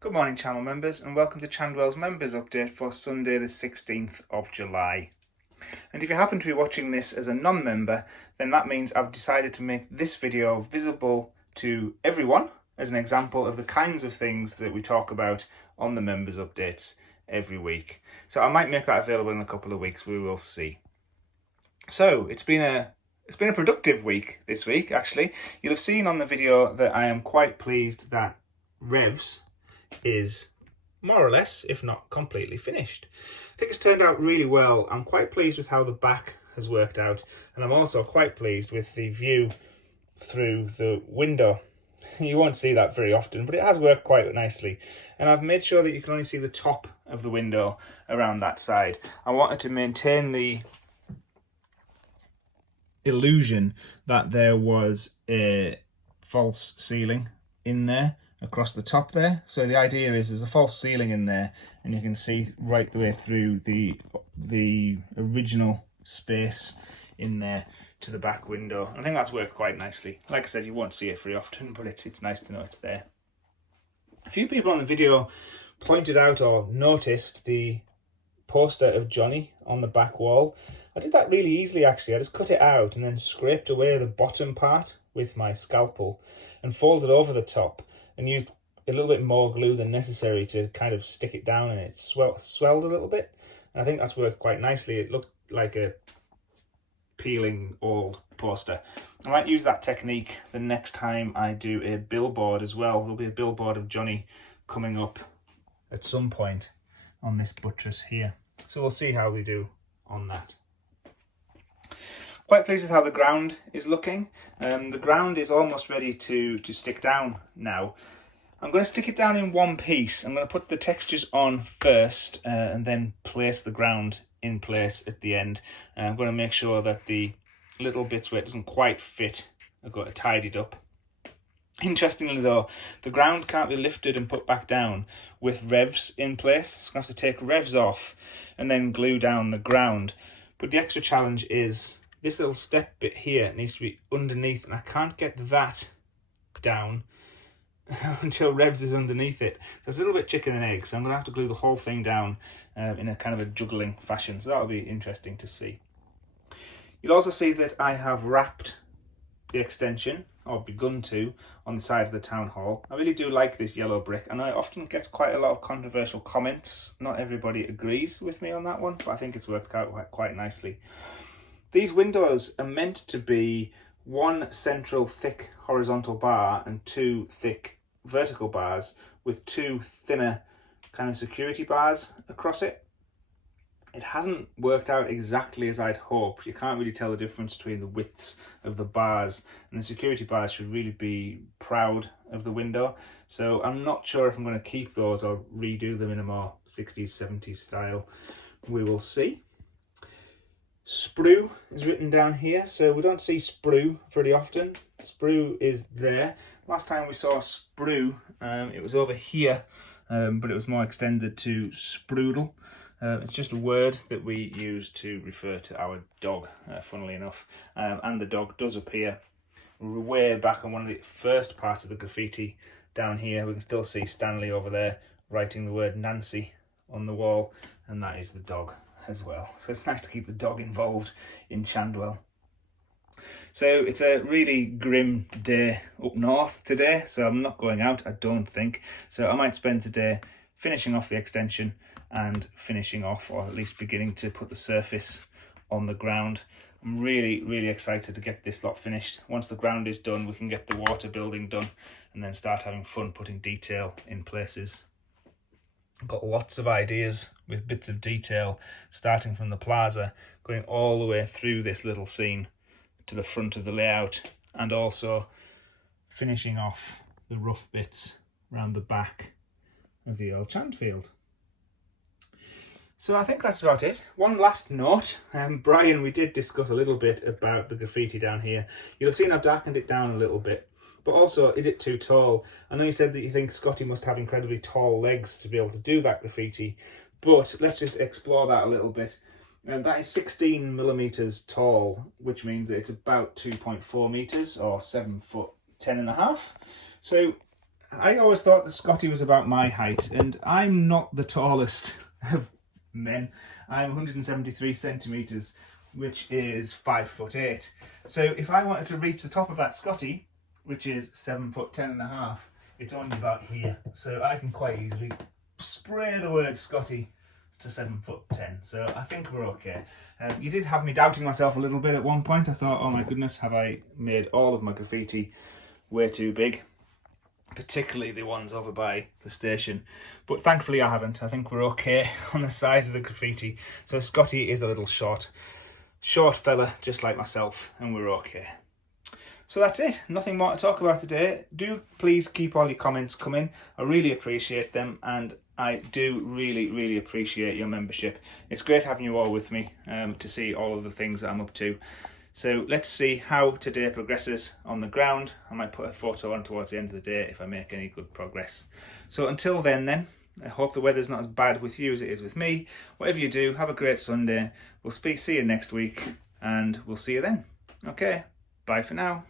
Good morning, channel members, and welcome to Chandwell's Members Update for Sunday the 16th of July. And if you happen to be watching this as a non-member, then that means I've decided to make this video visible to everyone as an example of the kinds of things that we talk about on the Members Updates every week. So I might make that available in a couple of weeks, we will see. So it's been a productive week this week, actually. You'll have seen on the video that I am quite pleased that Revs is more or less, if not completely, finished. I think it's turned out really well. I'm quite pleased with how the back has worked out, and I'm also quite pleased with the view through the window. You won't see that very often, but it has worked quite nicely, and I've made sure that you can only see the top of the window around that side. I wanted to maintain the illusion that there was a false ceiling in there across the top there. So the idea is there's a false ceiling in there, and you can see right the way through the original space in there to the back window. I think that's worked quite nicely. Like I said, you won't see it very often, but it's nice to know it's there. A few people on the video pointed out or noticed the poster of Johnny on the back wall. I did that really easily, actually. I just cut it out and then scraped away the bottom part with my scalpel and folded over the top and used a little bit more glue than necessary to kind of stick it down, and it swelled a little bit. And I think that's worked quite nicely. It looked like a peeling old poster. I might use that technique the next time I do a billboard as well. There'll be a billboard of Johnny coming up at some point on this buttress here. So we'll see how we do on that. Quite pleased with how the ground is looking. The ground is almost ready to stick down now. I'm going to stick it down in one piece. I'm going to put the textures on first and then place the ground in place at the end. I'm going to make sure that the little bits where it doesn't quite fit, I've got to tidy it up. Interestingly though, the ground can't be lifted and put back down with revs in place. So I'm going to have to take revs off and then glue down the ground. But the extra challenge is this little step bit here needs to be underneath, and I can't get that down until revs is underneath it. So it's a little bit chicken and egg, so I'm going to have to glue the whole thing down in a kind of a juggling fashion. So that'll be interesting to see. You'll also see that I have wrapped the extension, or begun to, on the side of the town hall. I really do like this yellow brick. I know it often gets quite a lot of controversial comments. Not everybody agrees with me on that one, but I think it's worked out quite nicely. These windows are meant to be one central thick horizontal bar and two thick vertical bars with two thinner kind of security bars across it. It hasn't worked out exactly as I'd hoped. You can't really tell the difference between the widths of the bars, and the security bars should really be proud of the window. So I'm not sure if I'm going to keep those or redo them in a more 60s, 70s style. We will see. Sprue is written down here, so we don't see sprue very often. Sprue is there. Last time we saw sprue, it was over here, but it was more extended to sprudel. It's just a word that we use to refer to our dog, funnily enough. And the dog does appear way back on one of the first parts of the graffiti down here. We can still see Stanley over there writing the word Nancy on the wall, and that is the dog as well. So it's nice to keep the dog involved in Chandwell. So it's a really grim day up north today, so I'm not going out, I don't think. So I might spend today finishing off the extension and finishing off, or at least beginning to put the surface on the ground. I'm really excited to get this lot finished. Once the ground is done, we can get the water building done and then start having fun putting detail in places. I've got lots of ideas with bits of detail starting from the plaza, going all the way through this little scene to the front of the layout, and also finishing off the rough bits around the back of the old Chandfield. So I think that's about it. One last note, Brian, we did discuss a little bit about the graffiti down here. You'll have seen I've darkened it down a little bit. But also, is it too tall? I know you said that you think Scotty must have incredibly tall legs to be able to do that graffiti, but let's just explore that a little bit. That is 16 millimeters tall, which means that it's about 2.4 meters or 7 foot 10 and a half. So I always thought that Scotty was about my height, and I'm not the tallest of men. I'm 173 centimetres, which is 5'8". So if I wanted to reach the top of that Scotty, which is 7'10.5", it's only about here. So I can quite easily spray the word Scotty to 7'10". So I think we're okay. You did have me doubting myself a little bit at one point. I thought, oh my goodness, have I made all of my graffiti way too big? Particularly the ones over by the station. But thankfully I haven't. I think we're okay on the size of the graffiti. So Scotty is a little short fella, just like myself, and we're okay. So that's it. Nothing more to talk about today. Do please keep all your comments coming. I really appreciate them, and I do really appreciate your membership. It's great having you all with me to see all of the things that I'm up to. So let's see how today progresses on the ground. I might put a photo on towards the end of the day if I make any good progress. So until then, I hope the weather's not as bad with you as it is with me. Whatever you do, have a great Sunday. We'll see you next week, and we'll see you then. Okay, bye for now.